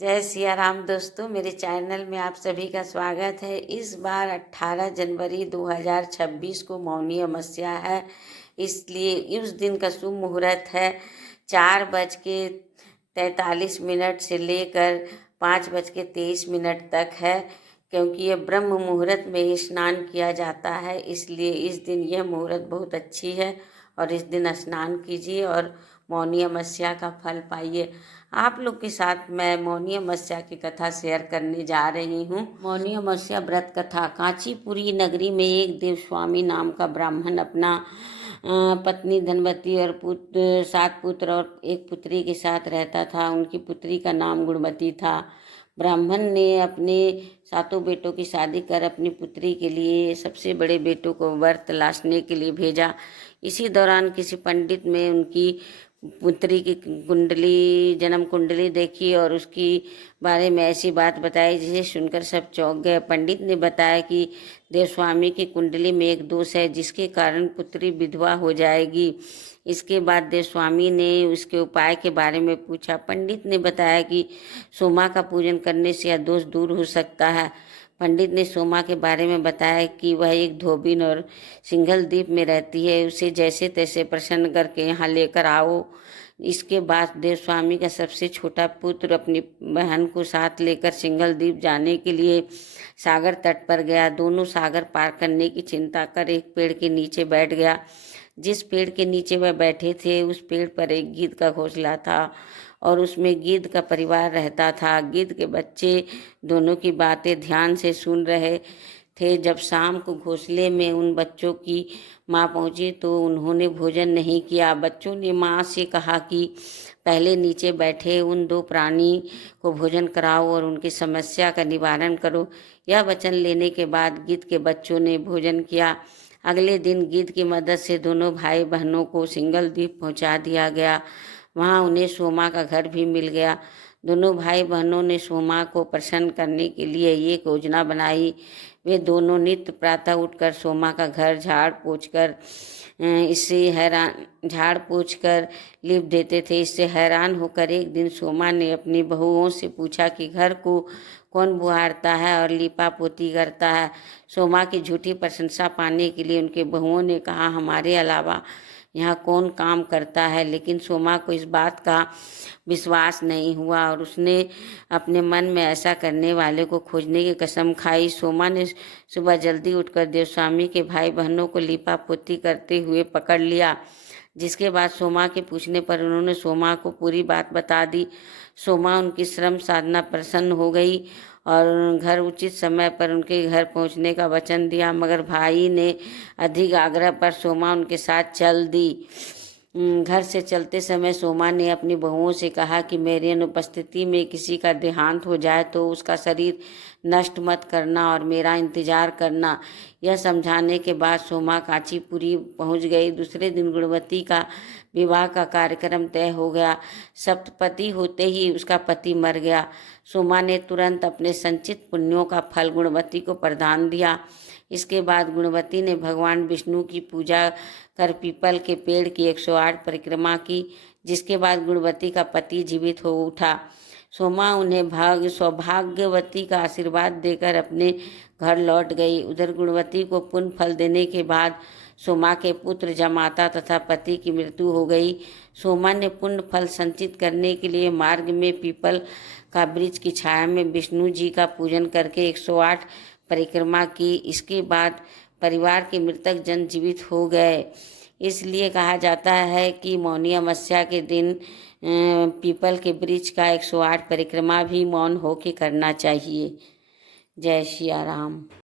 जय सिया राम दोस्तों, मेरे चैनल में आप सभी का स्वागत है। इस बार 18 जनवरी 2026 को मौनी अमावस्या है, इसलिए उस दिन का शुभ मुहूर्त है 4:43 से लेकर 5:23 तक है। क्योंकि ये ब्रह्म मुहूर्त में ही स्नान किया जाता है, इसलिए इस दिन यह मुहूर्त बहुत अच्छी है और इस दिन स्नान कीजिए और मौनी अमावस्या का फल पाइए। आप लोग के साथ मैं मौनी अमावस्या की कथा शेयर करने जा रही हूँ। मौनी अमावस्या व्रत कथा। कांचीपुरी नगरी में एक देवस्वामी नाम का ब्राह्मण अपना पत्नी धनवती और 7 पुत्र और एक पुत्री के साथ रहता था। उनकी पुत्री का नाम गुणवती था। ब्राह्मण ने अपने 7 बेटों की शादी कर अपनी पुत्री के लिए सबसे बड़े बेटों को वर तलाशने के लिए भेजा। इसी दौरान किसी पंडित में उनकी पुत्री की जन्म कुंडली देखी और उसकी बारे में ऐसी बात बताई जिसे सुनकर सब चौंक गए। पंडित ने बताया कि देवस्वामी की कुंडली में एक दोष है जिसके कारण पुत्री विधवा हो जाएगी। इसके बाद देवस्वामी ने उसके उपाय के बारे में पूछा। पंडित ने बताया कि सोमा का पूजन करने से यह दोष दूर हो सकता है। पंडित ने सोमा के बारे में बताया कि वह एक धोबिन और सिंघल द्वीप में रहती है, उसे जैसे तैसे प्रसन्न करके यहाँ लेकर आओ। इसके बाद देवस्वामी का सबसे छोटा पुत्र अपनी बहन को साथ लेकर सिंघल द्वीप जाने के लिए सागर तट पर गया। दोनों सागर पार करने की चिंता कर एक पेड़ के नीचे बैठ गया। जिस पेड़ के नीचे वह बैठे थे उस पेड़ पर एक गिद्ध का घोंसला था और उसमें गिद्ध का परिवार रहता था। गिद्ध के बच्चे दोनों की बातें ध्यान से सुन रहे थे। जब शाम को घोंसले में उन बच्चों की माँ पहुंची तो उन्होंने भोजन नहीं किया। बच्चों ने माँ से कहा कि पहले नीचे बैठे उन 2 प्राणी को भोजन कराओ और उनकी समस्या का निवारण करो। यह वचन लेने के बाद गिद्ध के बच्चों ने भोजन किया। अगले दिन गिद्ध की मदद से दोनों भाई बहनों को सिंघल द्वीप पहुंचा दिया गया। वहां उन्हें सोमा का घर भी मिल गया। दोनों भाई बहनों ने सोमा को प्रसन्न करने के लिए एक योजना बनाई। वे दोनों नित्य प्रातः उठकर सोमा का घर झाड़ पोंछ कर लीप देते थे। इससे हैरान होकर एक दिन सोमा ने अपनी बहुओं से पूछा कि घर को कौन बुहारता है और लीपा पोती करता है। सोमा की झूठी प्रशंसा पाने के लिए उनके बहुओं ने कहा, हमारे अलावा यहाँ कौन काम करता है। लेकिन सोमा को इस बात का विश्वास नहीं हुआ और उसने अपने मन में ऐसा करने वाले को खोजने की कसम खाई। सोमा ने सुबह जल्दी उठकर देवस्वामी के भाई बहनों को लीपा पोती करते हुए पकड़ लिया। जिसके बाद सोमा के पूछने पर उन्होंने सोमा को पूरी बात बता दी। सोमा उनकी श्रम साधना प्रसन्न हो गई और घर उचित समय पर उनके घर पहुंचने का वचन दिया। मगर भाई ने अधिक आग्रह पर सोमा उनके साथ चल दी। घर से चलते समय सोमा ने अपनी बहुओं से कहा कि मेरी अनुपस्थिति में किसी का देहांत हो जाए तो उसका शरीर नष्ट मत करना और मेरा इंतजार करना। यह समझाने के बाद सोमा कांचीपुरी पहुंच गई। दूसरे दिन गुणवती का विवाह का कार्यक्रम तय हो गया। सप्तपदी होते ही उसका पति मर गया। सोमा ने तुरंत अपने संचित पुण्यों का फल गुणवती को प्रदान दिया। इसके बाद गुणवती ने भगवान विष्णु की पूजा कर पीपल के पेड़ की 108 परिक्रमा की, जिसके बाद गुणवती का पति जीवित हो उठा। सोमा उन्हें सौभाग्यवती का आशीर्वाद देकर अपने घर लौट गई। उधर गुणवती को पुण्य फल देने के बाद सोमा के पुत्र जमाता तथा पति की मृत्यु हो गई। सोमा ने पुण्य फल संचित करने के लिए मार्ग में पीपल का वृक्ष की छाया में विष्णु जी का पूजन करके 108 परिक्रमा की। इसके बाद परिवार के मृतक जन जीवित हो गए। इसलिए कहा जाता है कि मौनी अमावस्या के दिन पीपल के वृक्ष का 108 परिक्रमा भी मौन होकर करना चाहिए। जय सिया राम।